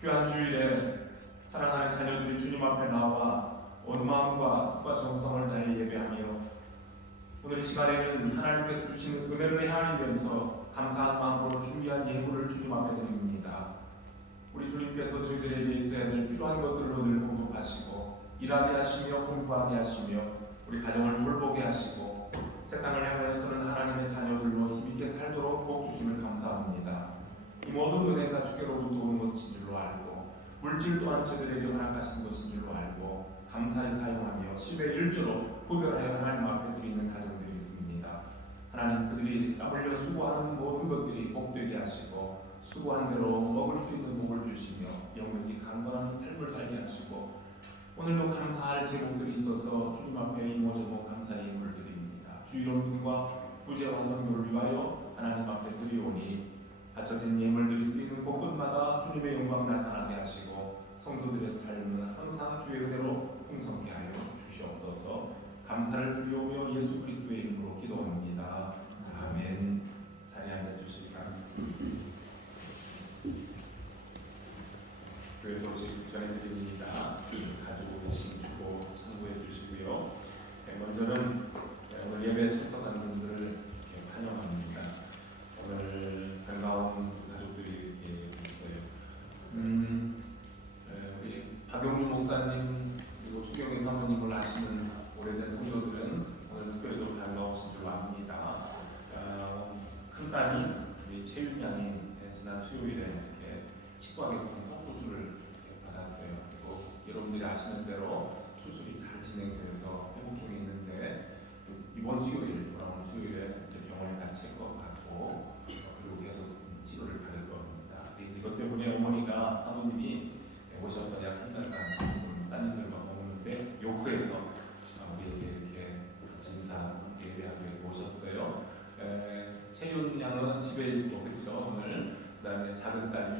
귀한 주일에 사랑하는 자녀들이 주님 앞에 나와 온 마음과 뜻과 정성을 다해 예배하며 오늘 이 시간에는 하나님께서 주시는 은혜를 헤아리면서 감사한 마음으로 준비한 예물을 주님 앞에 드립니다. 우리 주님께서 저희들에게 있어야 될 필요한 것들로 늘 공급하시고 일하게 하시며 공부하게 하시며 우리 가정을 돌보게 하시고 세상을 향하여서는 하나님의 자녀들로 힘있게 살도록 복 주심을 감사합니다. 이 모든 은혜가 주께로부터 오는 것인 줄로 알고 물질 또한 저들에게 허락하신 것인 줄로 알고 감사히 사용하며 10의 1조로 구별하여 하나님 앞에 드리는 가정들이 있습니다. 하나님 그들이 땀 흘려 수고하는 모든 것들이 복되게 하시고 수고한 대로 먹을 수 있는 복을 주시며 영원히 강건한 삶을 살게 하시고 오늘도 감사할 제목들이 있어서 주님 앞에 이모저모 감사의 예물을 드립니다. 주일원과 구제와 선교를 위하여 하나님 앞에 드리오니 바쳐진 예물들이 쓰이는 곳곳마다 주님의 영광 나타나게 하시고 성도들의 삶은 항상 주의 은혜로 풍성케 하여 주시옵소서. 감사를 드리오며 예수 그리스도의 이름으로 기도합니다. 아멘. 자리에 앉아주시기 바랍니다. 교회 소식 전해드립니다. 가지고 계신 주고 참고해 주시고요. 먼저는 오늘 예배에 참석한 분들을 환영합니다. 오늘 반가운 가족들이 이렇게 있어요. 우리 박용주 목사님 그리고 추경희 사모님을 아시는 오래된 성도들은 오늘 특별히도 반가우신 줄 압니다. 큰 딸이 우리 채윤 양이 지난 수요일에 이렇게 치과개통 수술을 받았어요. 그리고 여러분들이 아시는 대로 수술이 잘 진행돼서 회복 중에 있는데 이번 수요일 돌아오는 수요일에 병원에 같이 체크받고 그리고 계속 치료를 받을 겁니다. 그래서 이것 때문에 어머니가 사모님이 오셔서 약 한 달간 따님들과 먹는데 요크에서 우리에게 이렇게 인사 예배하기 위해서 오셨어요. 채윤 양은 집에 있고 그렇죠 오늘. 그다음에 작은 딸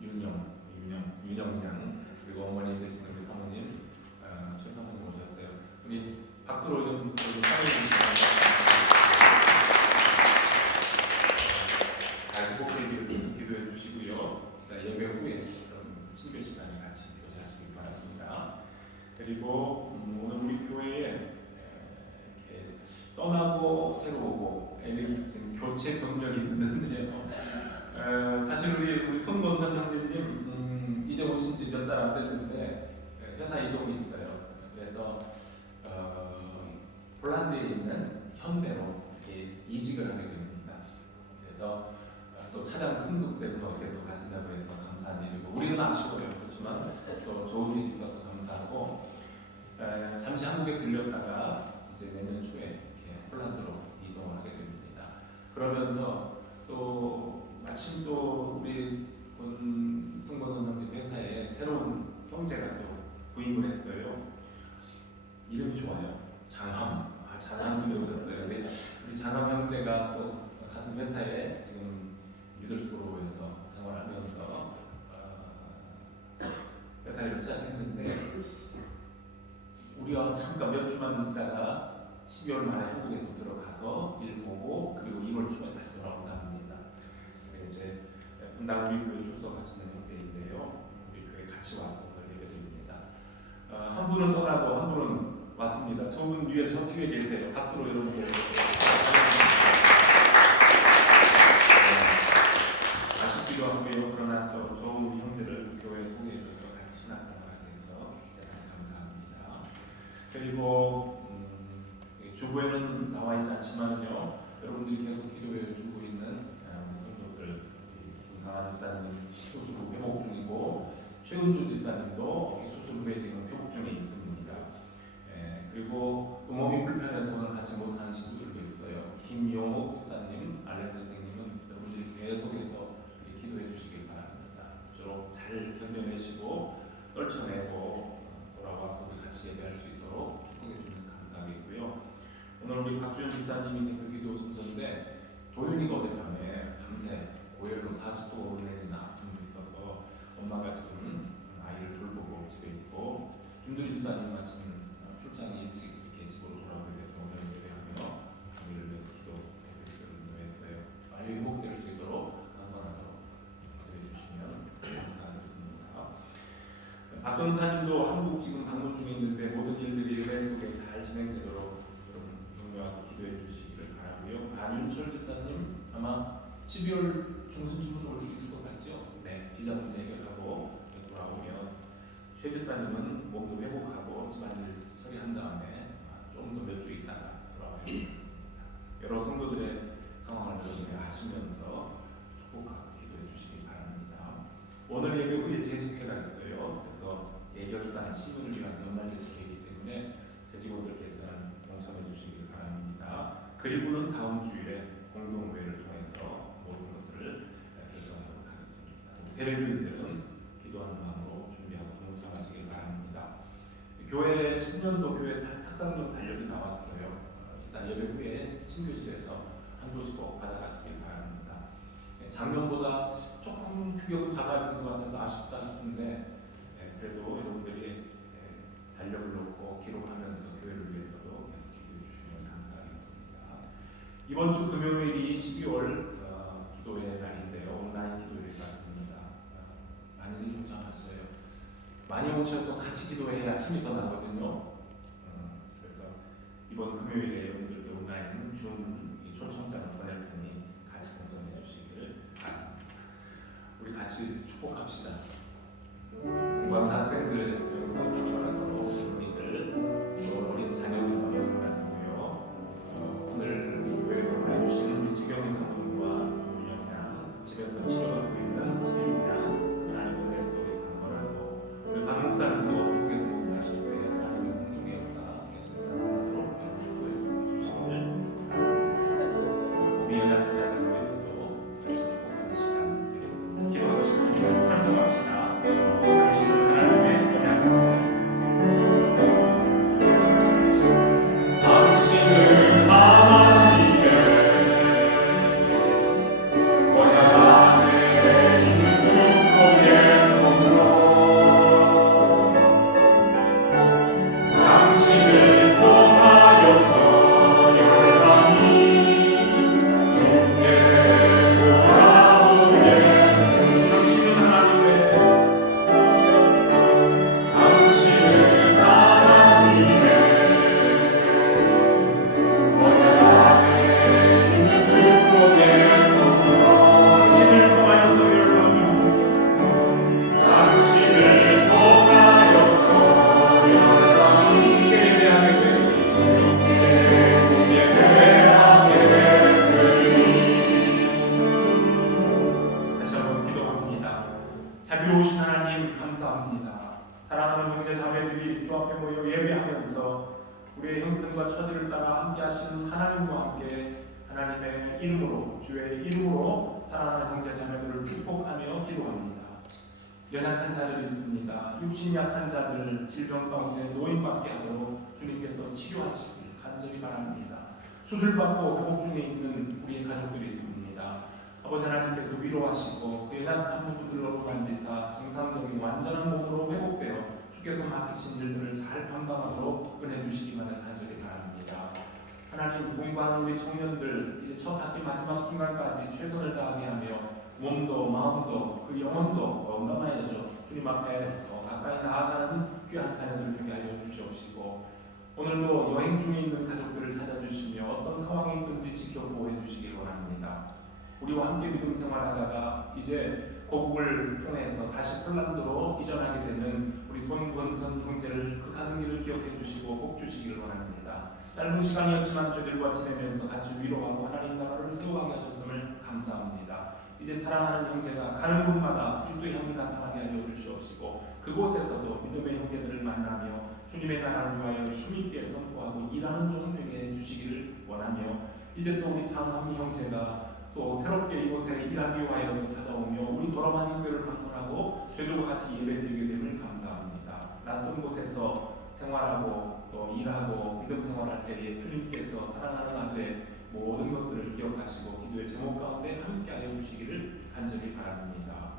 윤영 양 그리고 어머니 되시는 우리 사모님 최 사모님 오셨어요. 우리 박수로 좀 사랑해 주시면. 회복되기를 계속 기도해 주시고요. 예배 후에 친교 시간에 같이 교제하시기 바랍니다. 그리고 오늘 우리 교회에 이렇게 떠나고 새로 오고 지금 교체 병력이 있는데요. 사실 우리 손건선 형제님 이제 오신 지 몇 달 안 됐는데 회사 이동이 있어요. 그래서 폴란드에 있는 현대로 이직을 하게 됩니다. 그래서 또 차량 승급돼서 이렇게 또 가신다고 해서 감사한 일이고 우리는 아쉬워요. 그렇지만 또 좋은 일이 있어서 감사하고 잠시 한국에 들렸다가 이제 내년 초에 이렇게 폴란드로 이동을 하게 됩니다. 그러면서 또 마침 또 우리 손건선 형제 회사에 새로운 형제가 또 부임을 했어요. 이름이 좋아요. 장함. 장함이 오셨어요. 근데 우리 장함 형제가 또 같은 회사에 지금 리더십으로해서 생활하면서 회사를 시작했는데 우리와 잠깐 몇 주만 있다가 12월 말에 한국에 또 들어가서 일 보고 그리고 2월 초에 다시 돌아온다 합니다. 이제 분당 우리 교회 출석하시는 형제인데요. 우리 교회 같이 와서 예배드립니다. 한 분은 떠나고 한 분은 왔습니다. 두 분 위에 저 뒤에 계세요. 박수로 여러분들. 아쉽기도 하고요. 그러나 또 좋은 형제를 교회에 소개해줘서 같이 신앙생활하게 해서 대단히 감사합니다. 그리고 주부에는 나와 있지 않지만요. 여러분들이 계속 기도해 주고 있는 성도들 김상아 집사님 수술 후 회복 중이고 최은주 집사님도 수술 후에 지금 회복 중에 있습니다. 그리고 또 몸이 불편해서 같이 못하는 친구들도 있어요. 김용옥 집사님, 알렉 선생님은 여러분들이 계속해서 기도해 주시기 바랍니다. 저로 잘 견뎌내시고 떨쳐내고 돌아와서 우리 같이 예배할 수 있도록 축복해 주면 감사하겠고요. 오늘 우리 박주현 지사님이 대표 기도 순서인데 도윤이가 어젯밤에 밤새 고열로 40도가 오르내리는 아픔도 있어서 엄마가 지금 아이를 돌보고 집에 있고 김두리 지사님 마침 출장이 일찍 이렇게 집으로 돌아오게 돼서 오늘 예배하며 아이를 위해서 기도를 했어요. 빨리 회복될 수 있도록 한번하도록 기도해 주시면 감사하겠습니다. 박 전사님도 한국 지금 방문 중에 있는데 모든 일들이 은혜 속에 잘 진행되도록 여러분 격려하고 기도해 주시기를 바라고요. 안윤철 집사님 아마 12월 중순쯤은 올 수 있을 것 같죠? 네, 비자 문제 해결하고 돌아오면 최 집사님은 몸도 회복하고 집안일 처리한 다음에 좀 더 몇 주 있다가 돌아와야 되겠습니다. 여러 성도들의 상황을 여러분이 아시면서 축복하고 기도해 주시기 바랍니다. 오늘 예배 후에 재직회가 있어요. 그래서 예결산 시민을 위한 연말 재직회이기 때문에 재직원들께서는 동참해 주시기 바랍니다. 그리고는 다음 주일에 공동회를 통해서 모든 것들을 결정하도록 하겠습니다. 세례교인들은 기도하는 마음으로 준비하고 동참하시길 바랍니다. 교회 신년도 교회 탁상용 달력이 나왔어요. 일단 예배 후에 신교실에서 한 조씩 꼭 받아가시길 바랍니다. 작년보다 조금 규격은 작아지는 것 같아서 아쉽다 싶은데 그래도 여러분들이 달력을 놓고 기록하면서 교회를 위해서도 계속 기도해 주시면 감사하겠습니다. 이번 주 금요일이 12월 기도의 날인데요. 온라인 기도회가 됩니다. 많이들 동참하셔요. 많이 오셔서 같이 기도해야 힘이 더 나거든요. 그래서 이번 금요일에 여러분들께 온라인 줌 초청장을 보낼 테니 같이 동참해 주시기를 바랍니다. 우리 같이 축복합시다. 공부하는 학생들, 공부하는 어린이들, 어린 자녀들도 마찬가지고요. 오늘 우리 교회에 보내주신 우리 지경희 사모님과 윤영양 집에서 치료를 받고 있는 최윤양 하나님의 은혜 속에 강건하고 우리 박 목사님도 한국에서 목회하실 때 하나님의 성령의 역사 계속 나타나도록 축복해 주시기를 바랍니다. 우리 연약한 자들 위해서도 같이 축복하는 시간 되겠습니다. 기도합시다. 찬송합시다. 당신은 하나님의 언약입니다. 당신은 하나님의 언약 안에 있는 축복의 통로 당신을 통하여서 열방이 주께 돌아오게 당신은 하나님의 자비로우신 하나님 감사합니다. 사랑하는 형제 자매들이 주 앞에 모여 예배하면서 우리의 형편과 처지를 따라 함께 하시는 하나님과 함께 하나님의 이름으로 주의 이름으로 사랑하는 형제 자매들을 축복하며 기도합니다. 연약한 자들이 있습니다. 육신 약한 자들 질병 가운데 노인받게 하도록 주님께서 치료하시길 간절히 바랍니다. 수술받고 회복 중에 있는 우리의 가족들이 있습니다. 아버지 하나님께서 위로하시고 그 연약한 부분들로 만지사 정상적인 완전한 몸으로 회복되어 주께서 맡기신 일들을 잘 감당하도록 은혜 주시기만을 간절히 바랍니다. 하나님 공부하는 우리 청년들 이제 첫 학기 마지막 순간까지 최선을 다하게 하며 몸도 마음도 그 영혼도 건강하여져 주님 앞에 더 가까이 나아가는 귀한 자녀들 되게 하여 주시옵시고 오늘도 여행 중에 있는 가족들을 찾아주시며 어떤 상황에 있든지 지켜보호 주시길 원합니다. 우리와 함께 믿음 생활하다가 이제 고국을 통해서 다시 폴란드로 이전하게 되는 우리 손권선 형제를 그 가는 길을 기억해 주시고 복 주시기를 원합니다. 짧은 시간이었지만 저들과 지내면서 같이 위로하고 하나님 나라를 세워가게 하셨음을 감사합니다. 이제 사랑하는 형제가 가는 곳마다 그리스도의 향기 나타나게 하여 주시옵시고 그곳에서도 믿음의 형제들을 만나며 주님의 나라를 위하여 힘있게 선포하고 일하는 종 되게 해주시기를 원하며 이제 또 우리 장한미 형제가 또 새롭게 이곳에 일하기 위하여서 찾아오며 우리 돌아가는 교회를 방문하고 저들과 같이 예배드리게 됨을 감사합니다. 낯선 곳에서 생활하고 또 일하고 믿음 생활할 때에 주님께서 사랑하는 아들의 모든 것들을 기억하시고 기도의 제목 가운데 함께하여 주시기를 간절히 바랍니다.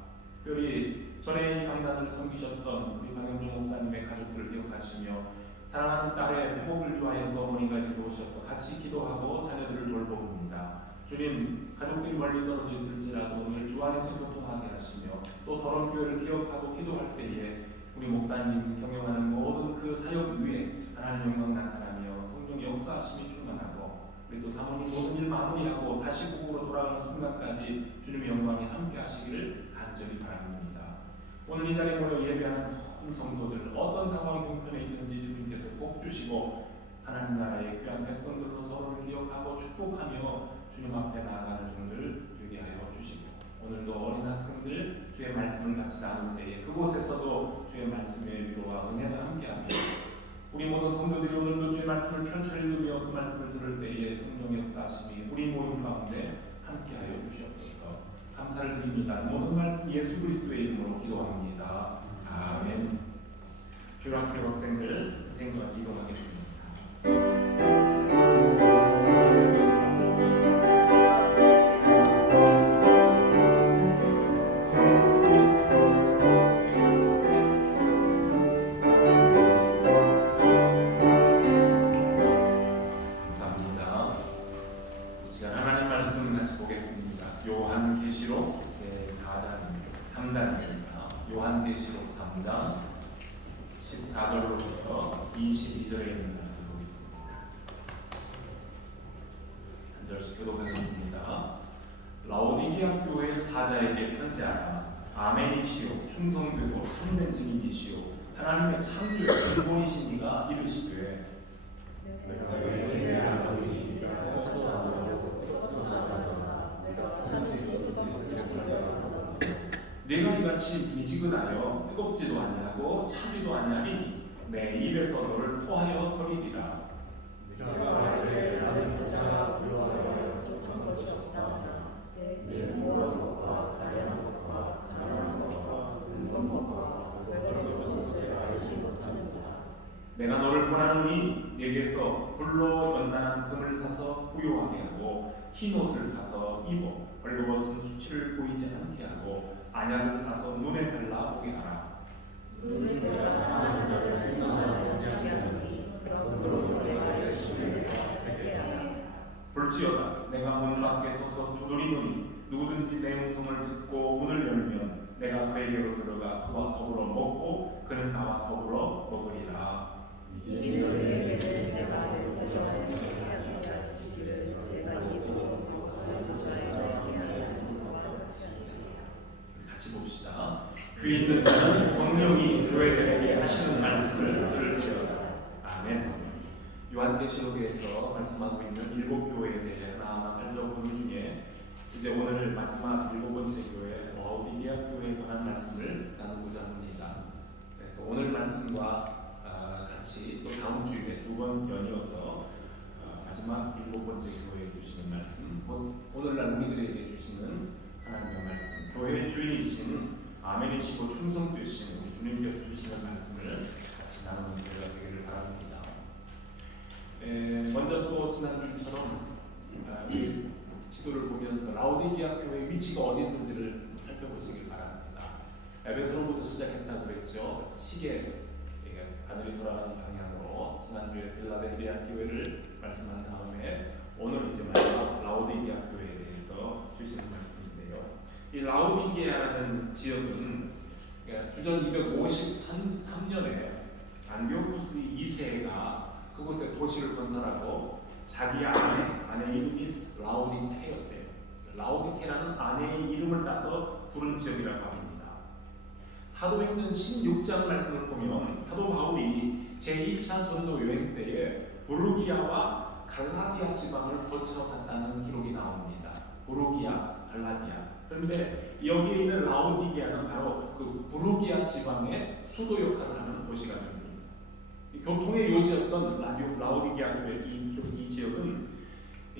특별히 전에 이 강단을 섬기셨던 우리 박영종 목사님의 가족들을 기억하시며 사랑하는 딸의 회복을 위하여서 어머니가 이렇게 오셔서 같이 기도하고 자녀들을 돌봅니다. 주님, 가족들이 멀리 떨어져 있을지라도 오늘 주 안에서 교통하게 하시며 또 더러운 교회를 기억하고 기도할 때에 우리 목사님 경영하는 모든 그 사역 위에 하나님 영광 나타나며 성령의 역사하심이 충만하고 우리 또 사모님 모든 일 마무리하고 다시 국으로 돌아가는 순간까지 주님의 영광이 함께 하시기를 간절히 바랍니다. 오늘 이 자리에 모여 예배하는 모든 성도들 어떤 상황이 형편에 있든지 주님께서 꼭 주시고 하나님 나라의 귀한 백성들로 서로를 기억하고 축복하며 주님 앞에 나아가는 종들 되게 하여 주시고 오늘도 어린 학생들 주의 말씀을 같이 나눌 때에 그곳에서도 주의 말씀의 위로와 은혜가 함께하며 우리 모든 성도들이 오늘도 주의 말씀을 펼쳐 읽으며 그 말씀을 들을 때에 성령의 역사하심이 우리 모임 가운데 함께하여 주시옵소서. 감사를 드립니다. 모든 말씀 예수 그리스도의 이름으로 기도합니다. 아멘. 중학교 학생들 선생님과 기도하겠습니다. 감사합니다. 이 시간 하나님 말씀 같이 보겠습니다. 요한계시록 제 3장입니다. 요한계시록 3장 14절로부터 22절에 있는 말씀 보겠습니다. 한 절씩 교독하겠습니다. 라오디게아 교회 사자에게 편지하라. 아멘이시오 충성되고 참된 증인이시오 하나님의 창조의 근본이신 이가 이르시되 내가 이같이 미지근하여 뜨겁지도 아니하고 차지도 아니하리니 내 입에서 너를 토하여 버리리라. 내가 너를 권하노니 내게서 불로 연단한 금을 사서 부요하게 하고 흰 옷을 사서 입어 벌거벗은 수치를 보이지 않게 하고 안약을 사서 눈에 발라 보게 하라. 볼지어다 내가 문 밖에 서서 두드리노니 누구든지 내 음성을 듣고 문을 열면 내가 그에게로 들어가 그와 더불어 먹고 그는 나와 더불어 먹으리라. 같이 봅시다. 귀 있는 자는 성령이 교회들에게 하시는 말씀을 들을지어다. 아멘. 요한계시록에서 말씀하고 있는 7교회에 대해 하나하나 살펴보는 중에 이제 오늘 마지막 7번째 교회 라오디게아 교회에 관한 말씀을 나누고자 합니다. 그래서 오늘 말씀과 같이 또 다음 주일에 2번 연이어서 마지막 7번째 교회에 주시는 말씀, 오늘날 우리들에게 주시는 하나님의 말씀, 교회의 주인이신 아멘이시고 충성되신 우리 주님께서 주시는 말씀을 같이 나누는 교회가 되기를 바랍니다. 먼저 또 지난주처럼 우리 지도를 보면서 라오디게아 교회의 위치가 어디 있는지를 살펴보시길 바랍니다. 에베소로부터 시작했다고 그랬죠. 그래서 시계 하늘이 돌아가는 방향으로 지난주에 필라델피아 교회를 말씀한 다음에 오늘 이제 마지막 라오디게아 교회에 대해서 주시는 말씀인데요. 이 라오디게아라는 지역은 주전 253년에 안디오쿠스 2세가 그곳에 도시를 건설하고 자기 아내 이름이 라오디케였대요. 라오디케라는 아내의 이름을 따서 부른 지역이라고 합니다. 사도행전 16장 말씀을 보면 사도 바울이 제2차 전도 여행 때에 부르기아와 갈라디아 지방을 거쳐갔다는 기록이 나옵니다. 부르기아, 갈라디아. 그런데 여기에 있는 라오디게아는 바로 그 부르기아 지방의 수도 역할을 하는 도시가 됩니다. 교통의 요지였던 라오디게아 이 지역은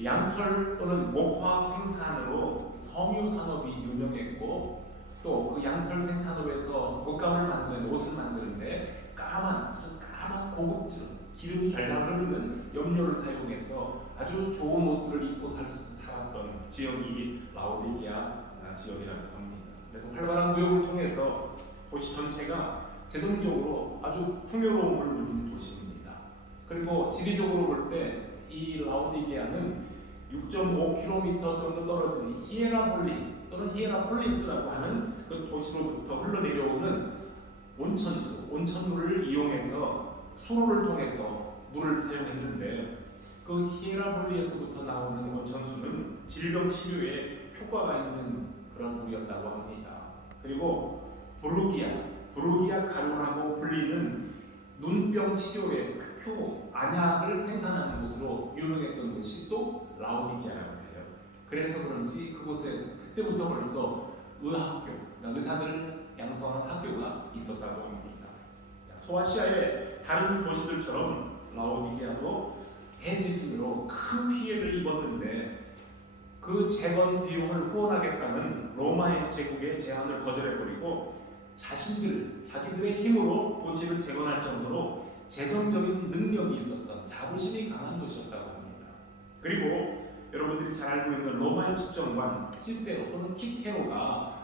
양털 또는 목화 생산으로 섬유 산업이 유명했고 또 그 양털 생산업에서 옷감을 만드는 옷을 만드는데 아주 까만 고급진 기름이 잘잘 흐르는 염료를 사용해서 아주 좋은 옷들을 입고 살았던 지역이 라오디게아 지역이라고 합니다. 그래서 활발한 무역을 통해서 도시 전체가 재정적으로 아주 풍요로움을 누린 도시입니다. 그리고 지리적으로 볼 때 이 라오디게아는 6.5km 정도 떨어진 히에라폴리 또는 히에라폴리스라고 하는 그 도시로부터 흘러내려오는 온천물을 이용해서 수로를 통해서 물을 사용했는데 그 히에라폴리에서부터 나오는 온천수는 질병 치료에 효과가 있는 그런 물이었다고 합니다. 그리고 부르기아 가루라고 불리는 눈병 치료의 특효 안약을 생산하는 곳으로 유명했던 곳이 또 라오디게아라고 해요. 그래서 그런지 그곳에 그때부터 벌써 의학교, 그러니까 의사들 양성하는 학교가 있었다고 합니다. 소아시아의 다른 도시들처럼 라오디게아도 대지진으로 큰 피해를 입었는데 그 재건 비용을 후원하겠다는 로마 제국의 제안을 거절해버리고 자기들의 힘으로 도시를 재건할 정도로 재정적인 능력이 있었던 자부심이 강한 도시였다고 합니다. 그리고 여러분들이 잘 알고 있는 로마의 집정관 시세로 또는 키테로가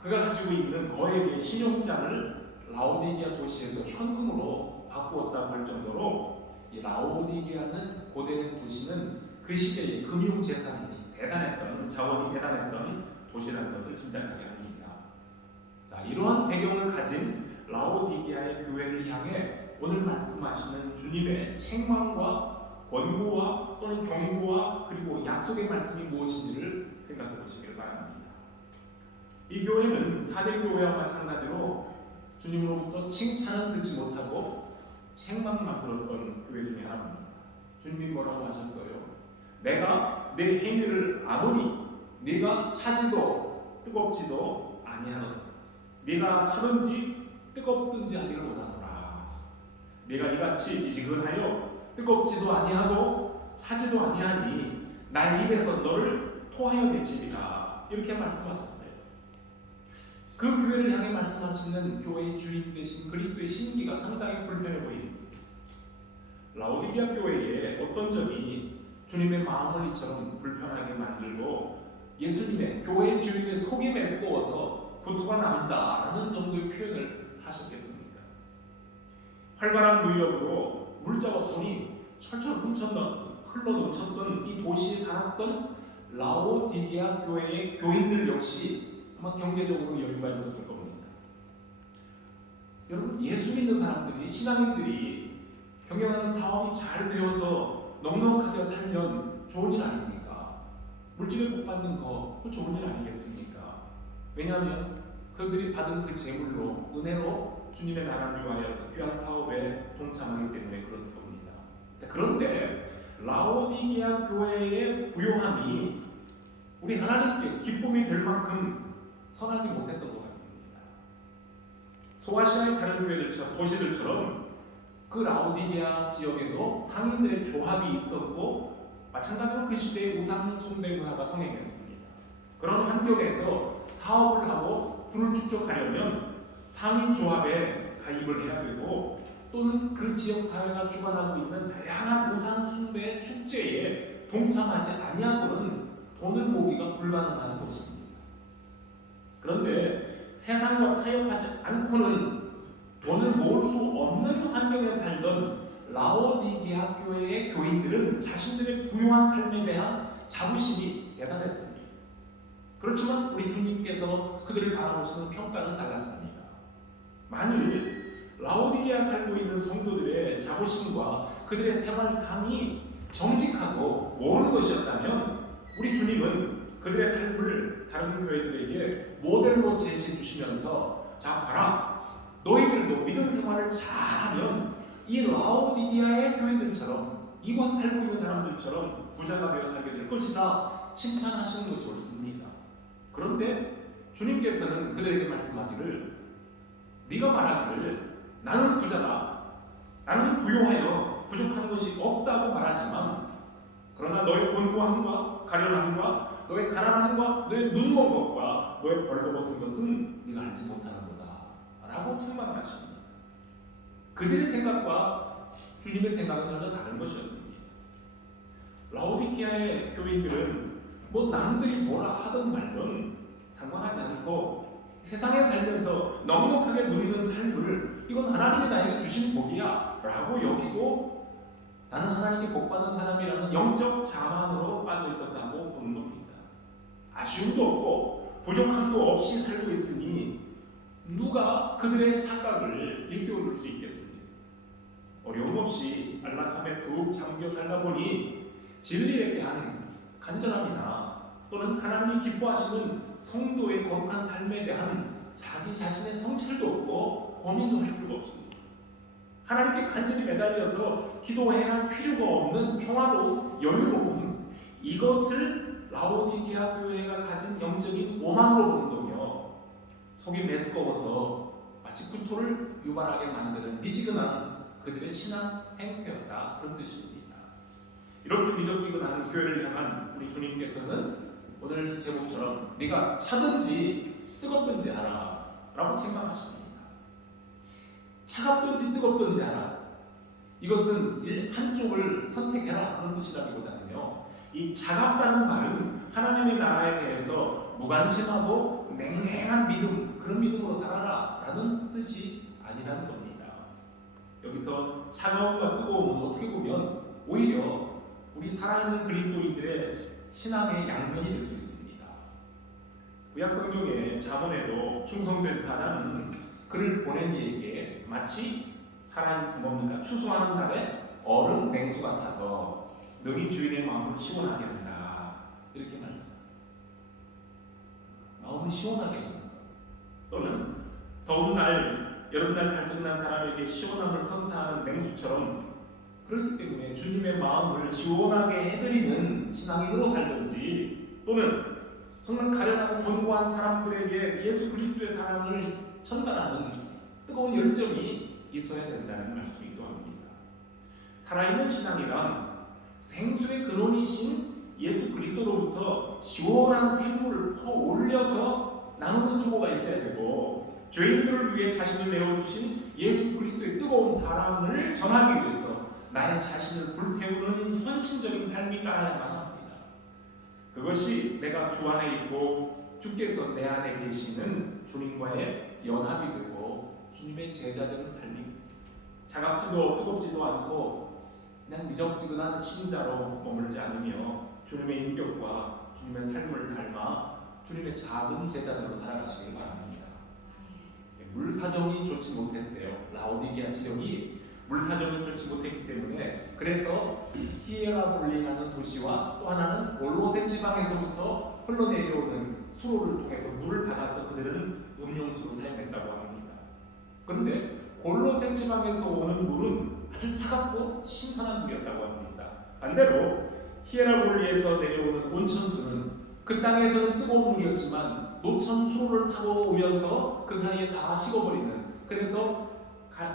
그가 가지고 있는 거액의 신용장을 라오디게아 도시에서 현금으로 바꾸었다고 할 정도로 이 라오디게아는 고대 도시는 그 시대의 금융 재산이 대단했던 자원이 대단했던 도시라는 것을 짐작하게 합니다. 자, 이러한 배경을 가진 라오디게아의 교회를 향해 오늘 말씀하시는 주님의 책망과 권고와 또는 경고와 그리고 약속의 말씀이 무엇인지를 생각해 보시길 바랍니다. 이 교회는 4대 교회와 마찬가지로 주님으로부터 칭찬은 듣지 못하고 책망만 들었던 교회 중에 하나입니다. 주님이 뭐라고 하셨어요? 내가 내 행위를 아노니 네가 차지도 뜨겁지도 아니하노라. 네가 차든지 뜨겁든지 아니를 원하노라. 네가 이같이 미지근하여 뜨겁지도 아니하고 차지도 아니하니 나의 입에서 너를 토하여 내치리라. 이렇게 말씀하셨어요. 그 교회를 향해 말씀하시는 교회의 주인 되신 그리스도의 심기가 상당히 불편해 보입니다. 라오디게아 교회의 어떤 점이 주님의 마음을 이처럼 불편하게 만들고 예수님의 교회의 주인의 속이 메스꺼워서 구토가 나온다라는 정도의 표현을 하셨겠습니까? 활발한 무역으로 물자와 돈이 철철 흘러넘쳤던 이 도시에 살았던 라오디게아 교회의 교인들 역시 아마 경제적으로 여유가 있었을 겁니다. 여러분, 예수 믿는 사람들이, 신앙인들이 경영하는 사업이 잘 되어서 넉넉하게 살면 좋은 일 아닙니까? 물질을 복 받는 거, 그 좋은 일 아니겠습니까? 왜냐하면 그들이 받은 그 재물로, 은혜로 주님의 나라를 위하여서 귀한 사업에 동참하기 때문에 그렇을 겁니다. 그런데 라오디게아 교회의 부요함이 우리 하나님께 기쁨이 될 만큼 선하지 못했던 것 같습니다. 소아시아의 다른 교회들처럼, 도시들처럼 그 라오디게아 지역에도 상인들의 조합이 있었고 마찬가지로 그 시대의 우상 숭배 문화가 성행했습니다. 그런 환경에서 사업을 하고 분을 축적하려면 상인 조합에 가입을 해야 되고 또는 그 지역 사회가 주관하고 있는 다양한 우상 숭배 축제에 동참하지 아니하고는 돈을 모으기가 불가능한 것입니다. 그런데 세상과 타협하지 않고는 돈을 모을 수 없는 환경에 살던 라오디게아 교회의 교인들은 자신들의 부유한 삶에 대한 자부심이 대단했습니다. 그렇지만 우리 주님께서 그들을 바라보시는 평가는 달랐습니다. 만일 라오디게아 살고 있는 성도들의 자부심과 그들의 생활상이 정직하고 옳은 것이었다면 우리 주님은 그들의 삶을 다른 교회들에게 모델로 제시해 주시면서 자 봐라, 너희들도 믿음 생활을 잘하면 이 라오디게아의 교인들처럼 이곳 살고 있는 사람들처럼 부자가 되어 살게 될 것이다 칭찬하시는 것이 옳습니다. 그런데 주님께서는 그들에게 말씀하기를 네가 말하기를 나는 부자다, 나는 부요하여 부족한 것이 없다고 말하지만 그러나 너의 곤고함과 가련함과 너의 가난함과 너의 눈먼 것과 너의 벌거벗은 것은 네가 알지 못하는 거다 라고 책망을 하십니다. 그들의 생각과 주님의 생각은 전혀 다른 것이었습니다. 라오디게아의 교인들은 뭐 남들이 뭐라 하든 말든 상관하지 않고 세상에 살면서 넉넉하게 누리는 삶을 이건 하나님이 나에게 주신 복이야 라고 여기고 나는 하나님께 복받은 사람이라는 영적 자만으로 빠져 있었다고 보는 겁니다. 아쉬움도 없고 부족함도 없이 살고 있으니 누가 그들의 착각을 일깨워줄 수 있겠습니까? 어려움 없이 안락함에 푹 잠겨 살다 보니 진리에 대한 간절함이나 또는 하나님이 기뻐하시는 성도의 거룩한 삶에 대한 자기 자신의 성찰도 없고 고민도 할 필요가 없습니다. 하나님께 간절히 매달려서 기도해야 할 필요가 없는 평화로운 여유로움, 이것을 라오디게아 교회가 가진 영적인 오만으로 보는 거며 속이 메스꺼워서 마치 구토를 유발하게 만드는 미지근한 그들의 신앙 행태였다, 그런 뜻입니다. 이렇게 미적지근한 교회를 향한 우리 주님께서는 오늘 제목처럼 네가 차든지 뜨겁든지 알아 라고 책망하십니다. 차갑든지 뜨겁든지 알아, 이것은 한쪽을 선택해라 그런 뜻이라기보다는요, 이 차갑다는 말은 하나님의 나라에 대해서 무관심하고 냉랭한 믿음, 그런 믿음으로 살아라 라는 뜻이 아니라는 겁니다. 여기서 차가움과 뜨거움은 어떻게 보면 오히려 우리 살아있는 그리스도인들의 신앙의 양면이 될 수 있습니다. 구약성경의 잠언에도 충성된 사자는 그를 보낸 이에게 마치 살아있는 추수하는 달에 얼음 냉수 같아서 너희 주인의 마음을 시원하게 한다, 이렇게 말씀합니다. 마음을 시원하게 해준다. 또는 더운 날, 여름날 갈증난 사람에게 시원함을 선사하는 냉수처럼, 그렇기 때문에 주님의 마음을 시원하게 해드리는 신앙인으로 살든지, 또는 정말 가련하고 곤고한 사람들에게 예수 그리스도의 사랑을 전달하는 뜨거운 열정이 있어야 된다는 말씀이기도 합니다. 살아있는 신앙이란 생수의 근원이신 예수 그리스도로부터 시원한 샘물을 퍼올려서 나누는 수고가 있어야 되고, 죄인들을 위해 자신을 내어주신 예수 그리스도의 뜨거운 사랑을 전하기 위해서 나의 자신을 불태우는 헌신적인 삶이 따라야만 합니다. 그것이 내가 주 안에 있고 주께서 내 안에 계시는 주님과의 연합이 되고 주님의 제자되는 삶입니다. 차갑지도 뜨겁지도 않고 그냥 미적지근한 신자로 머물지 않으며 주님의 인격과 주님의 삶을 닮아 주님의 작은 제자들로 살아가시길 바랍니다. 물사정이 좋지 못했대요. 라오디게아 지역이 물사정이 좋지 못했기 때문에, 그래서 히에라볼리라는 도시와 또 하나는 골로새 지방에서부터 흘러내려오는 수로를 통해서 물을 받아서 그들은 음용수로 사용했다고 합니다. 그런데 골로새 지방에서 오는 물은 아주 차갑고 신선한 물이었다고 합니다. 반대로 히에라볼리에서 내려오는 온천수는 그 땅에서는 뜨거운 물이었지만 노천 수로를 타고 오면서 그 사이에 다 식어버리는, 그래서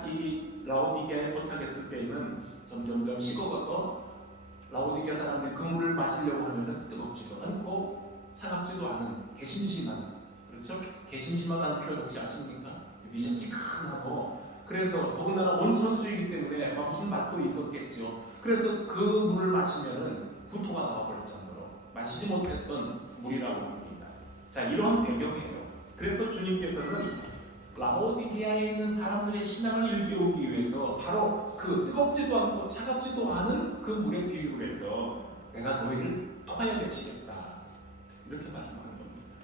이 라오디게아에 도착했을 때에는 점점점 식어가서 라오디게아 사람들이 그 물을 마시려고 하면 뜨겁지도 않고 차갑지도 않은 개심심한, 그렇죠? 개심심하다는 표현 혹시 아십니까? 미적지근하고, 그래서 더군다나 온천수이기 때문에 무슨 맛도 있었겠죠. 그래서 그 물을 마시면 부토가 나와버릴 정도로 마시지 못했던 물이라고 합니다. 자, 이러한 배경이에요. 그래서 주님께서는 라오디게아에 있는 사람들의 신앙을 일깨우기 위해서 바로 그 뜨겁지도 않고 차갑지도 않은 그 물에 비유를 해서 내가 너희를 토하여 내치겠다, 이렇게 말씀하는 겁니다.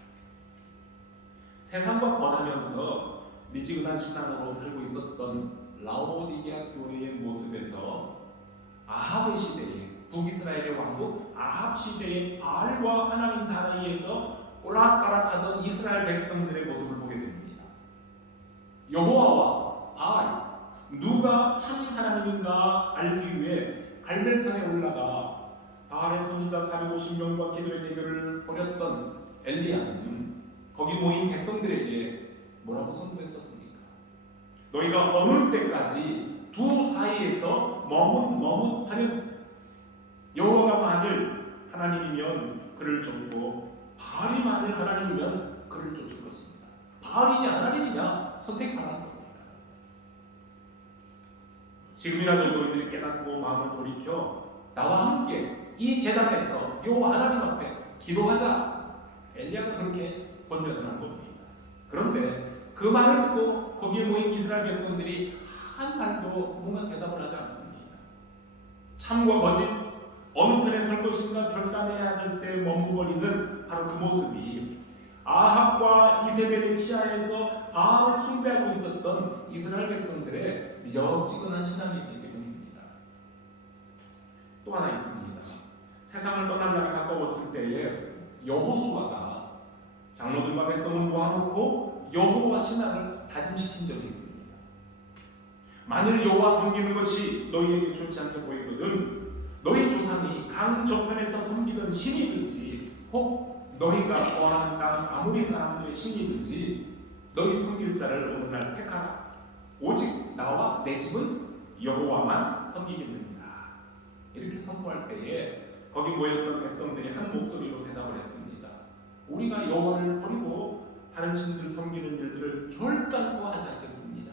세상과 번하면서 미지근한 신앙으로 살고 있었던 라오디게아 교회의 모습에서 아합의 시대에, 북이스라엘의 왕국 아합 시대의 바알과 하나님 사이에서 오락가락하던 이스라엘 백성들의 모습을 보게 됩니다. 여호와와 바알, 누가 참 하나님인가 알기 위해 갈멜산에 올라가 바알의 선지자 450명과 기도의 대결을 벌였던 엘리야는 거기 모인 백성들에게 뭐라고 선포했었습니까? 너희가 어느 때까지 두 사이에서 머뭇머뭇하는, 여호와가 만일 하나님이면 그를 쫓고 바알이 만일 하나님이면 그를 쫓을 것입니다. 바알이냐 하나님이냐 선택하라는 겁니다. 지금이라도 너희들이 깨닫고 마음을 돌이켜 나와 함께 이 제단에서 여호와 하나님 앞에 기도하자. 엘리야가 그렇게 권면을 한 겁니다. 그런데 그 말을 듣고 거기에 모인 이스라엘 백성들이 한 말도 뭔가 대답을 하지 않습니다. 참과 거짓 어느 편에 설 것인가 결단해야 할 때 머뭇거리는 바로 그 모습이 아합과 이세벨의 치하에서 바알을 숭배하고 있었던 이스라엘 백성들의 미적지근한 신앙이었기 때문입니다. 또 하나 있습니다. 세상을 떠날 날이 가까웠을 때에 여호수아가 장로들과 백성을 모아놓고 여호와 신앙을 다짐시킨 적이 있습니다. 만일 여호와 섬기는 것이 너희에게 좋지 않게 보이거든 너희 조상이 강 저편에서 섬기던 신이든지 혹 너희가 거하는 땅 아무리 사람들의 신이든지 너희 섬길 자를 오늘날 택하라. 오직 나와 내 집은 여호와만 섬기겠느니라. 이렇게 선포할 때에 거기 모였던 백성들이 한 목소리로 대답을 했습니다. 우리가 여호와를 버리고 다른 신들 섬기는 일들을 결단코 하지 않겠습니다.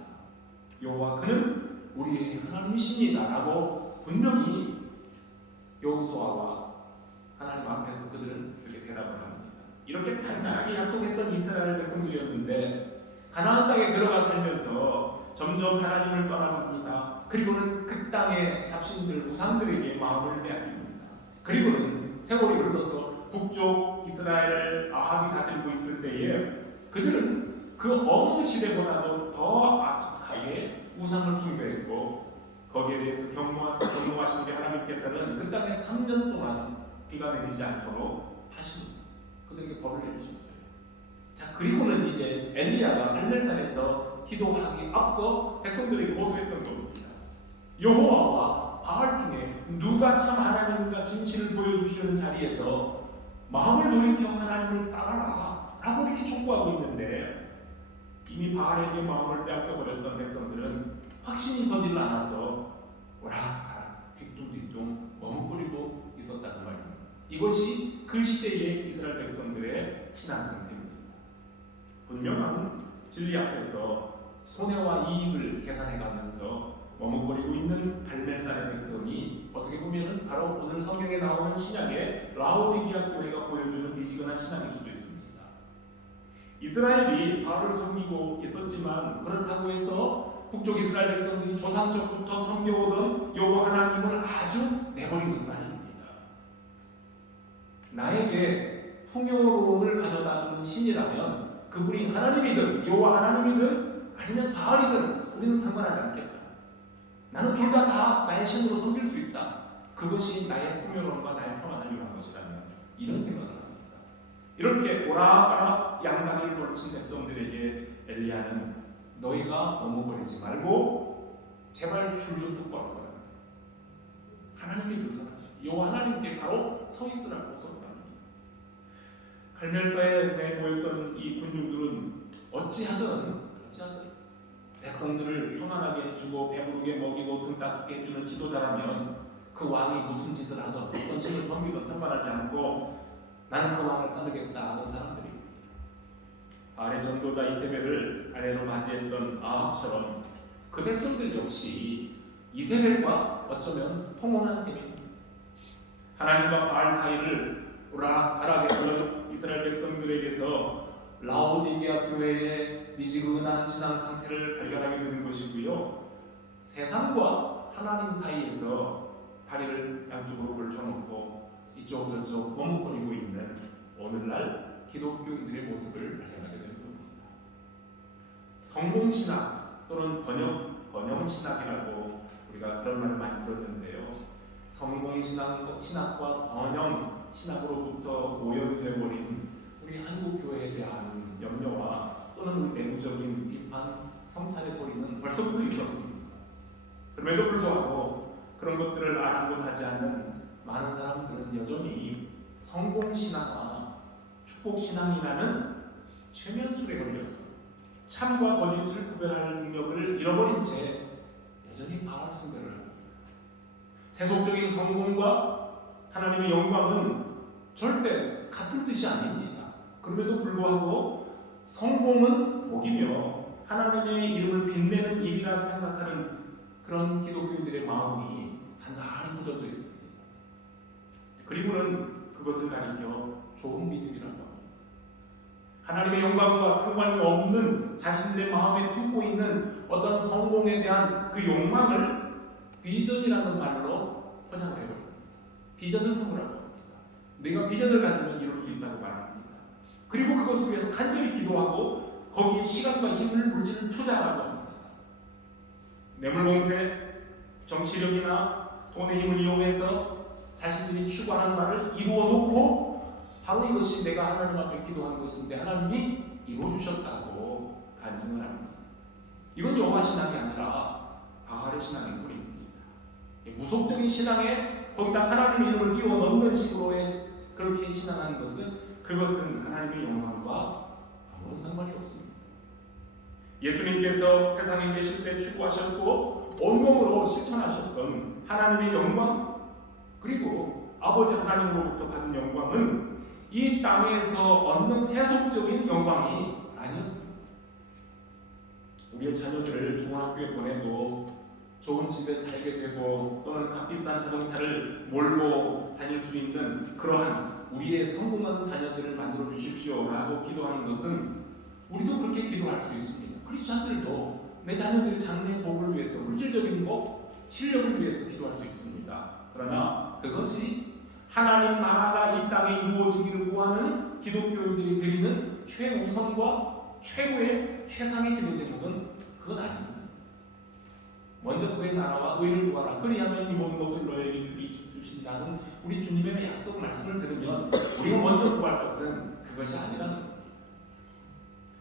여호와 그는 우리의 하나님이십니다 라고 분명히 여호수아와 하나님 앞에서 그들은 그렇게 대답을 합니다. 이렇게 단단하게 약속했던 이스라엘 백성들이었는데 가나안 땅에 들어가 살면서 점점 하나님을 떠나갑니다. 그리고는 그 땅의 잡신들 우상들에게 마음을 빼앗깁니다. 그리고는 세월이 흘러서 북쪽 이스라엘을 아합이 다스리고 있을 때에 그들은 그 어느 시대보다도 더 악하게 우상을 숭배했고 거기에 대해서 경고하신 게 하나님께서는 그 땅에 3년 동안 비가 내리지 않도록 하십니다. 그들에게 벌을 내리셨어요. 자, 그리고는 이제 엘리야가 갈멜산에서 기도하기 앞서 백성들에게 고소했던 겁니다. 여호와와 바알 중에 누가 참 하나님인가 진실을 보여주시는 자리에서 마음을 돌이켜 하나님을 따라라 라고 이렇게 촉구하고 있는데 이미 바알에게 마음을 빼앗겨버렸던 백성들은 확신이 서질 않아서 오락가락 뒤뚱뒤뚱 머뭇거리고 있었다는 말입니다. 이것이 그 시대의 이스라엘 백성들의 신앙 상태입니다. 분명한 진리 앞에서 손해와 이익을 계산해가면서 머뭇거리고 있는 갈멜산의 백성이 어떻게 보면 바로 오늘 성경에 나오는 신약의 라오디게아 교회가 보여주는 미지근한 신앙일 수도 있습니다. 이스라엘이 바알을 섬기고 있었지만 그렇다고 해서 북쪽 이스라엘 백성들이 조상적부터 섬겨오던 여호와 하나님을 아주 내버린 것은 아닙니다. 나에게 풍요로움을 가져다주는 신이라면 그분이 하나님이든 여호와 하나님이든 아니면 바알이든 우리는 상관하지 않겠다. 나는 둘 다 나의 신으로 섬길 수 있다. 그것이 나의 풍요로움과 나의 평안을 위한 것이라면 이런 생각을 합니다. 이렇게 오락가락 양다리를 걸친 백성들에게 엘리야는 너희가 머뭇거리지 말고 제발 줄 좀 똑바로 서라. 하나님께 줄 서라. 여호와 하나님께 바로 서 있으라고 선포합니다. 갈멜산에 모였던 이 군중들은 어찌하든 백성들을 평안하게 해주고 배부르게 먹이고 등 따숩게 해주는 지도자라면 그 왕이 무슨 짓을 하든 어떤 신을 섬기든 상관하지 않고 나는 그 왕을 따르겠다 하는 사람들입니다. 아래 전도자 이세벨을 아내로 맞이했던 아합처럼 그 백성들 역시 이세벨과 어쩌면 통혼한 셈입니다. 하나님과 바알 사이를 오락가락했던 이스라엘 백성들에게서 라오디게아 교회의 미지근한 신앙 상태를 발견하게 되는 것이고요. 세상과 하나님 사이에서 다리를 양쪽으로 걸쳐놓고 이쪽 저쪽 머뭇거리고 있는 오늘날 기독교인들의 모습을 발견하게 되는 겁니다. 성공신학 또는 번영신학이라고 우리가 그런 말을 많이 들었는데요. 성공신학과 번영신학으로부터 오염되어버린 우리 한국교회에 대한 염려와 또는 우리 내부적인 비판, 성찰의 소리는 벌써부터 있었습니다. 그럼에도 불구하고 그런 것들을 아랑곳하지 않는 많은 사람들은 여전히 성공신앙과 축복신앙이라는 최면술에 걸려서 참과 거짓을 구별할 능력을 잃어버린 채 여전히 바알 숭배를 합니다. 세속적인 성공과 하나님의 영광은 절대 같은 뜻이 아닙니다. 그럼에도 불구하고 성공은 복이며 하나님의 이름을 빛내는 일이라 생각하는 그런 기독교인들의 마음이 단단히 굳어져 있습니다. 그리고는 그것을 가리켜 좋은 믿음이라고 합니다. 하나님의 영광과 상관이 없는 자신들의 마음에 품고 있는 어떤 성공에 대한 그 욕망을 비전이라는 말로 포장을 해버립니다. 비전을 품으라고 합니다. 내가 비전을 가지면 이룰 수 있다고 말합니다. 그리고 그것을 위해서 간절히 기도하고 거기에 시간과 힘을 물질을 투자하라고 합니다. 뇌물공세, 정치력이나 돈의 힘을 이용해서 자신들이 추구하는 바를 이루어 놓고 바로 이것이 내가 하나님 앞에 기도한 것인데 하나님이 이루어주셨다고 간증을 합니다. 이건 여호와 신앙이 아니라 바알의 신앙일 뿐입니다. 무속적인 신앙에 거기다 하나님의 이름을 끼워 넣는 식으로 그렇게 신앙하는 그것은 하나님의 영광과 아무런 상관이 없습니다. 예수님께서 세상에 계실 때 추구하셨고 온몸으로 실천하셨던 하나님의 영광, 그리고 아버지 하나님으로부터 받은 영광은 이 땅에서 얻는 세속적인 영광이 아니었습니다. 우리의 자녀들을 좋은 학교에 보내고 좋은 집에 살게 되고 또는 값비싼 자동차를 몰고 다닐 수 있는 그러한 우리의 성공한 자녀들을 만들어 주십시오라고 기도하는 것은 우리도 그렇게 기도할 수 있습니다. 크리스찬들도 내 자녀들의 장래 복을 위해서 물질적인 복, 실력을 위해서 기도할 수 있습니다. 그러나 그것이 하나님 나라가 이 땅에 이루어지기를 구하는 기독교인들이 드리는 최우선과 최고의 최상의 기도 제목은 그건 아닙니다. 먼저 그의 나라와 의를 구하라. 그리하면 이 모든 것을 너에게 주신다는 우리 주님의 약속 말씀을 들으면 우리가 먼저 구할 것은 그것이 아니라는 겁니다.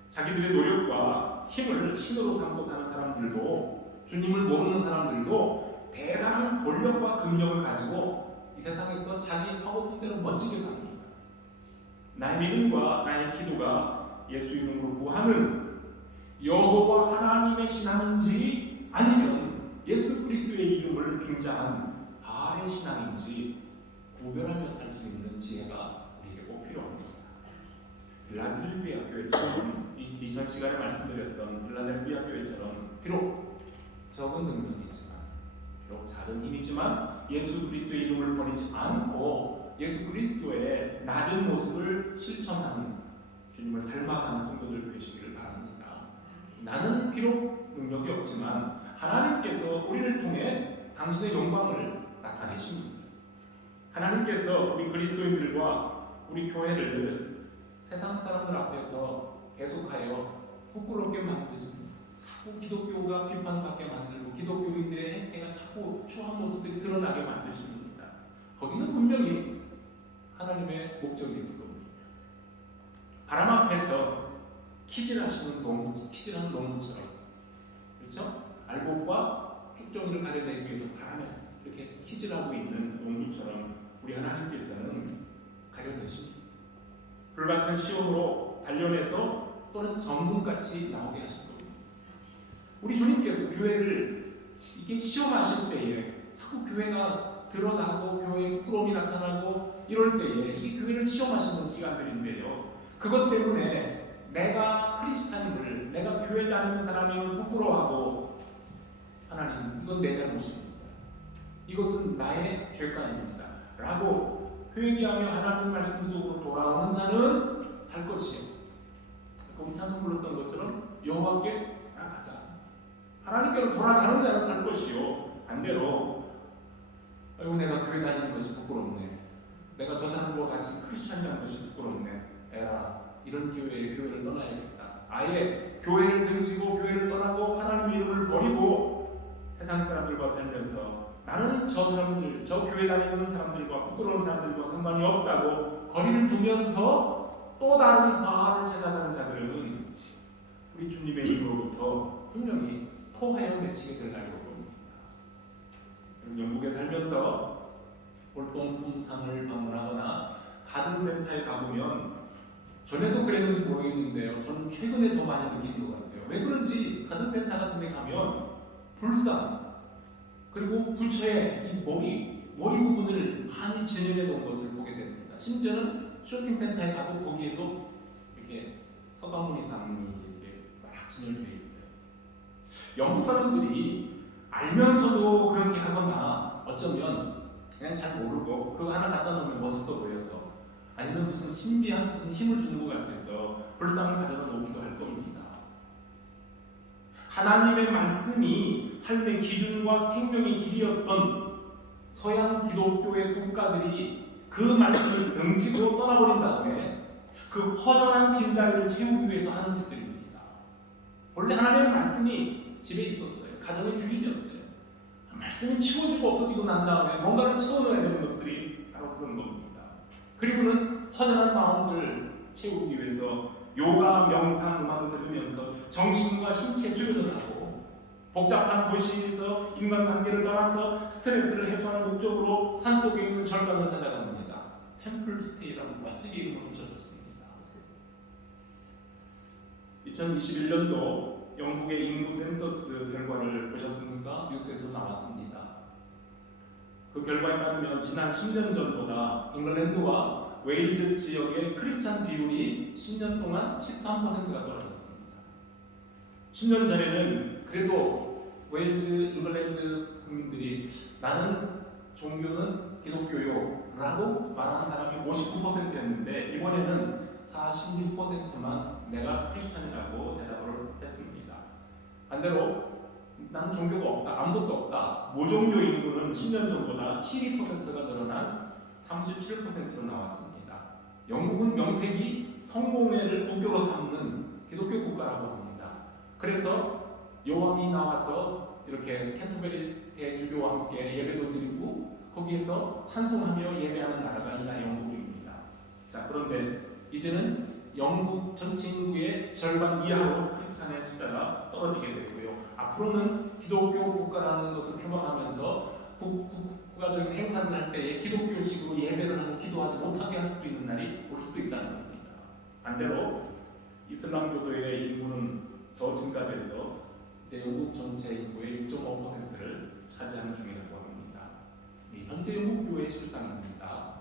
자기들의 노력과 힘을 신으로 삼고 사는 사람들도 주님을 모르는 사람들도 대단한 권력과 긍력을 가지고 이 세상에서 자기 하고픈 대로 멋지게 삽니다. 나의 믿음과 나의 기도가 예수 이름으로 구하는 여호와 하나님의 신앙인지 아니면 예수 그리스도의 이름을 빙자한 바알의 신앙인지 구별하며 살 수 있는 지혜가 우리에게 꼭 필요합니다. 빌라델피아 교회처럼 이전 시간에 말씀드렸던 빌라델피아 교회처럼 비록 적은 능력이지만 비록 작은 힘이지만 예수 그리스도의 이름을 버리지 않고 예수 그리스도의 낮은 모습을 실천하는 주님을 닮아가는 성도들 되시기를 바랍니다. 나는 비록 능력이 없지만 하나님께서 우리를 통해 당신의 영광을 나타내십니다. 하나님께서 우리 그리스도인들과 우리 교회를 세상 사람들 앞에서 계속하여 부끄럽게 만드십니다. 자꾸 기독교가 비판받게 만들고 기독교인들의 행태가 자꾸 추한 모습들이 드러나게 만드십니다. 거기는 분명히 하나님의 목적이 있을 겁니다. 바람 앞에서 키질하는 농부처럼, 그렇죠? 알곡과 쭉정이를 가려내기 위해서 바람에 이렇게 키질하고 있는 농부처럼 우리 하나님께서는 가려내십니다. 불같은 시험으로 단련해서 또는 전문같이 나오게 하실 겁니다. 우리 주님께서 교회를 이렇게 시험하실 때에 자꾸 교회가 드러나고 교회에 부끄러움이 나타나고 이럴 때에 이게 교회를 시험하시는 시간들인데요. 그것 때문에 내가 크리스찬임을, 내가 교회 다니는 사람임을 부끄러워하고 하나님 이건 내 잘못입니다. 이것은 나의 죄관입니다. 라고 회개하며 하나님 말씀 속으로 돌아오는 자는 살 것이요. 거기 찬송 불렀던 것처럼 여호와께 나가자. 하나님께로 돌아가는 자는 살 것이요. 반대로 아이고 내가 교회 다니는 것이 부끄럽네. 내가 저 사람과 같이 크리스찬이라는 것이 부끄럽네. 에라 이런 교회를 떠나야겠다. 아예 교회를 등지고 교회를 떠나고 하나님의 이름을 버리고 세상 사람들과 살면서 나는 저 사람들, 저 교회 다니는 사람들과 부끄러운 사람들과 상관이 없다고 거리를 두면서 또 다른 바알을 찾아가는 자들은 우리 주님의 이름으로부터 분명히 토하여 내치게 될 날이 올 겁니다. 영국에 살면서 골동품상을 방문하거나 가든센터에 가보면 전에도 그랬는지 모르겠는데요. 저는 최근에 더 많이 느끼는 것 같아요. 왜 그런지 가든센터 같은 데 가면 불상 그리고 부처의 이 머리 부분을 많이 진열해 놓은 것을 보게 됩니다. 심지어는 쇼핑센터에 가도 거기에도 이렇게 서가모니 상이 이렇게 막 진열되어 있어요. 영국 사람들이 알면서도 그렇게 하거나 어쩌면 그냥 잘 모르고 그거 하나 갖다 놓으면 멋있어 보여서 아니면 무슨 신비한 무슨 힘을 주는 것 같아서 불상을 가져다 놓기도 할 겁니다. 하나님의 말씀이 삶의 기준과 생명의 길이었던 서양 기독교의 국가들이 그 말씀을 등지고 떠나버린 다음에 그 허전한 빈자리를 채우기 위해서 하는 짓들입니다. 원래 하나님의 말씀이 집에 있었어요. 가정의 주인이었어요. 말씀이 치워지고 없어지고 난 다음에 뭔가를 채워넣어야 되는 것들이 바로 그런 겁니다. 그리고는 허전한 마음을 채우기 위해서 요가, 명상, 음악을 들으면서 정신과 신체 수련을 하고 복잡한 도시에서 인간관계를 떠나서 스트레스를 해소하는 목적으로 산속에 있는 절간을 찾아갑니다. 템플스테이라는 멋지게 이름을 붙여줬습니다. 2021년도 영국의 인구 센서스 결과를 보셨습니까? 뉴스에서 나왔습니다. 그 결과에 따르면 지난 10년 전보다 잉글랜드와 웨일즈 지역의 크리스찬 비율이 10년 동안 13%가 떨어졌습니다. 10년 전에는 그래도 웨일즈, 잉글랜드 국민들이 나는 종교는 기독교요 라고 말하는 사람이 59%였는데 이번에는 46%만 내가 크리스찬이라고 대답을 했습니다. 반대로 나는 종교가 없다, 아무것도 없다. 무종교 인구는 10년 전보다 12%가 늘어난 37%로 나왔습니다. 영국은 명색이 성공회를 국교로 삼는 기독교 국가라고 합니다. 그래서 여왕이 나와서 이렇게 캔터베리 대주교와 함께 예배도 드리고 거기에서 찬송하며 예배하는 나라가 이 나라 영국입니다. 자, 그런데 이제는 영국 전체 인구의 절반 이하로 크리스찬의 숫자가 떨어지게 되고요. 앞으로는 기독교 국가라는 것을 표방하면서 국가적인 행사를 할 때에 기독교식으로 예배를 하고 기도하지 못하게 할 수도 있는 날이 올 수도 있다는 겁니다. 반대로 이슬람교도의 인구는 더 증가돼서 이제 영국 전체 인구의 6.5%를 차지하는 중이라고 합니다. 현재 영국교회의 실상입니다.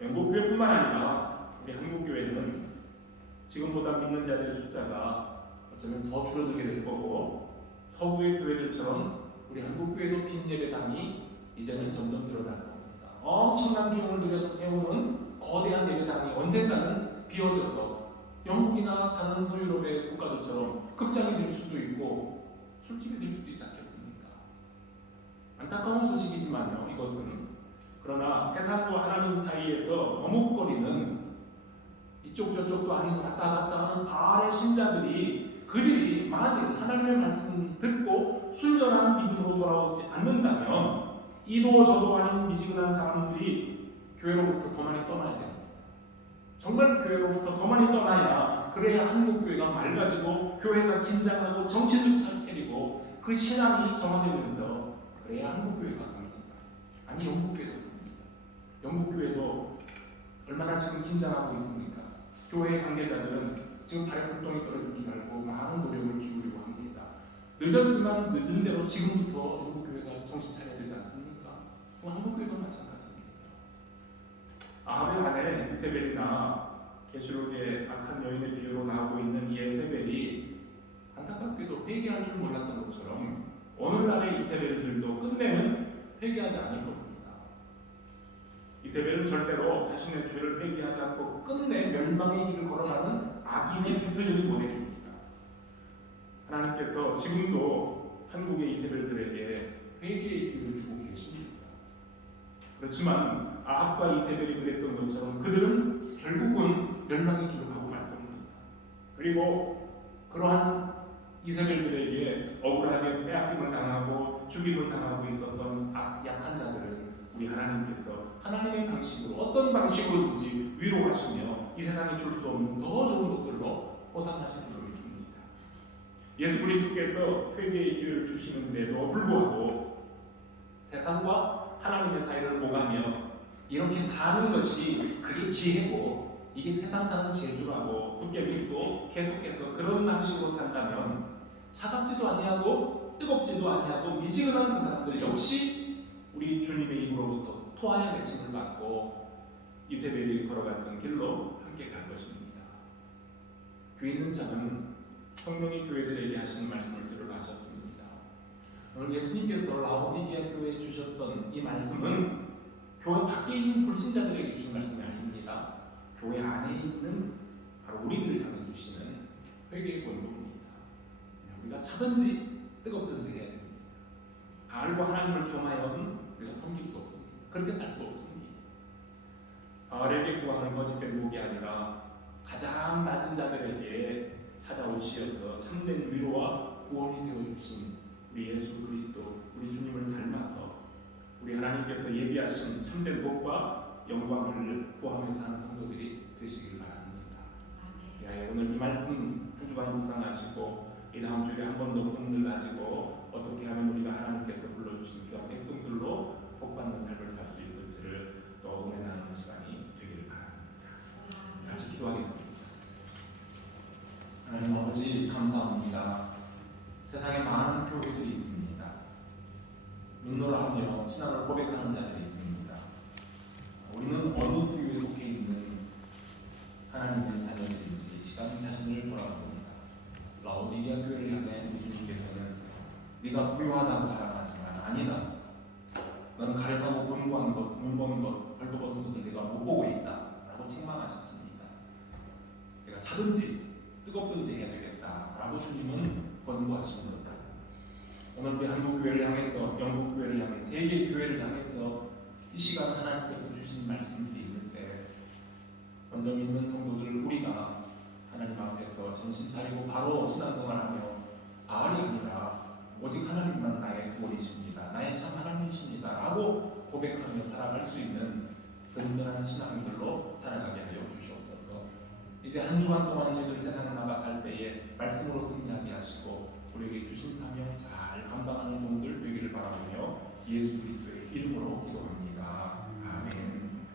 영국교회뿐만 아니라 우리 한국교회는 지금보다 믿는 자들의 숫자가 어쩌면 더 줄어들게 될 거고 서구의 교회들처럼 우리 한국교회도 빈 예배당이 이제는 점점 늘어날 겁니다. 엄청난 비용을 들여서 세우는 거대한 예배당이 언젠가는 비어져서 영국이나 다른 서유럽의 국가들처럼 극장이 될 수도 있고 술집이 될 수도 있지 않겠습니까? 안타까운 소식이지만요. 이것은 그러나 세상과 하나님 사이에서 머뭇거리는 이쪽 저쪽도 아닌 왔다 갔다 하는 바알의 신자들이 그들이 만일 하나님의 말씀을 듣고 순전한 믿음으로 돌아오지 않는다면 이도 저도 아닌 미지근한 사람들이 교회로부터 더 많이 떠나야 됩니다. 정말 교회로부터 더 많이 떠나야 그래야 한국교회가 맑아지고 교회가 긴장하고 정신을 차리고 그 신앙이 정화되면서 그래야 한국교회가 삽니다. 아니 영국교회도 삽니다. 영국교회도 얼마나 지금 긴장하고 있습니까? 교회 관계자들은 지금 발에 불똥이 떨어질 줄 알고 많은 노력을 기울이고 합니다. 늦었지만 늦은 대로 지금부터 영국교회가 정신 차려야 되지 않습니까? 한국교회도 마찬가지입니다. 아합의 아내 이세벨이나 계시록의 악한 여인의 비유로 나오고 있는 이 에세벨이 안타깝게도 회개할 줄 몰랐던 것처럼 오늘날의 이세벨들도 끝내는 회개하지 않을 겁니다. 이세벨은 절대로 자신의 죄를 회개하지 않고 끝내 멸망의 길을 걸어가는 악인의 대표적인 모델입니다. 하나님께서 지금도 한국의 이세벨들에게 회개의 기회를 주고 계십니다. 그렇지만 아합과 이세벨이 그랬던 것처럼 그들은 결국은 멸망의 길을 가고 말 겁니다. 그리고 그러한 이세벨들에게 억울하게 빼앗김을 당하고 죽임을 당하고 있었던 약한 자들은 우리 하나님께서 하나님의 방식으로 어떤 방식으로든지 위로하시며 이 세상에 줄 수 없는 더 좋은 것들로 보상하실 줄로 믿습니다. 예수 그리스도께서 회개의 기회를 주시는데도 불구하고 세상과 하나님의 사이를 오가며 이렇게 사는 것이 그게 지혜고 이게 세상 사는 재주라고 굳게 믿고 계속해서 그런 방식으로 산다면 차갑지도 아니하고 뜨겁지도 아니하고 미지근한 그 사람들 역시 우리 주님의 입으로부터 토하의 외침을 받고 이세벨이 걸어갔던 길로 함께 갈 것입니다. 귀 있는 자는 성령이 교회들에게 하시는 말씀을 들으라 하셨습니다. 오늘 예수님께서 라오디게아 교회에 주셨던 이 말씀은 교회 밖에 있는 불신자들에게 주신 말씀이 아닙니다. 교회 안에 있는 바로 우리들을 향해 주시는 회개의 권고입니다. 우리가 차든지 뜨겁든지 해야 됩니다. 바알과 하나님을 겸하여는 우리가 섬길 수 없습니다. 그렇게 살 수 없습니다. 바알에게 구하는 거짓된 복이 아니라 가장 낮은 자들에게 찾아오시어서 참된 위로와 구원이 되어주신 우리 예수 그리스도, 우리 주님을 닮아서 우리 하나님께서 예비하신 참된 복과 영광을 구하며 사는 성도들이 되시길 바랍니다. 예, 오늘 이 말씀 한 주간 묵상하시고 이 다음 주에 한 번 더 본문을 가지고 어떻게 하면 우리가 하나님께서 불러주신 귀한 백성들로 복받는 삶을 살 수 있을지를 또 은혜 나누는 시간이 되기를 바랍니다. 같이 기도하겠습니다. 하나님 아버지 감사합니다. 세상에 많은 교회들이 있습니다. 민노라 하며 신앙을 고백하는 자들이 있습니다. 우리는 어느 부류에 속해 있는 하나님의 자녀들인지 이 시간 자신을 돌아봅니다. 라오디게아 교회를 향해 예수님께서는 네가 부유하다고 자랑하지만 아니다. 너는 가련하고 곤고한 것, 눈먼 것, 벌거벗은 것을 내가 못 보고 있다 라고 책망하셨습니다. 내가 차든지 뜨겁든지 해야 되겠다 라고 주님은 권고하십니다. 오늘 우리 한국 교회를 향해서, 영국 교회를 향해, 세계 교회를 향해서 이 시간 하나님께서 주신 말씀들이 있는데 먼저 믿는 성도들 우리가 하나님 앞에서 정신 차리고 바로 신앙생활하며 바알이 아니라 오직 하나님만 나의 구원이십니다. 나의 참 하나님이십니다. 라고 고백하며 살아갈 수 있는 든든한 신앙들로 살아가게 하여 주시옵소서. 이제 한 주간 동안 저희들 세상에 나가 살 때에 말씀으로 승리하게 하시고 우리에게 주신 사명 잘 감당하는 종들 되기를 바라며 예수 그리스도의 이름으로 기도합니다.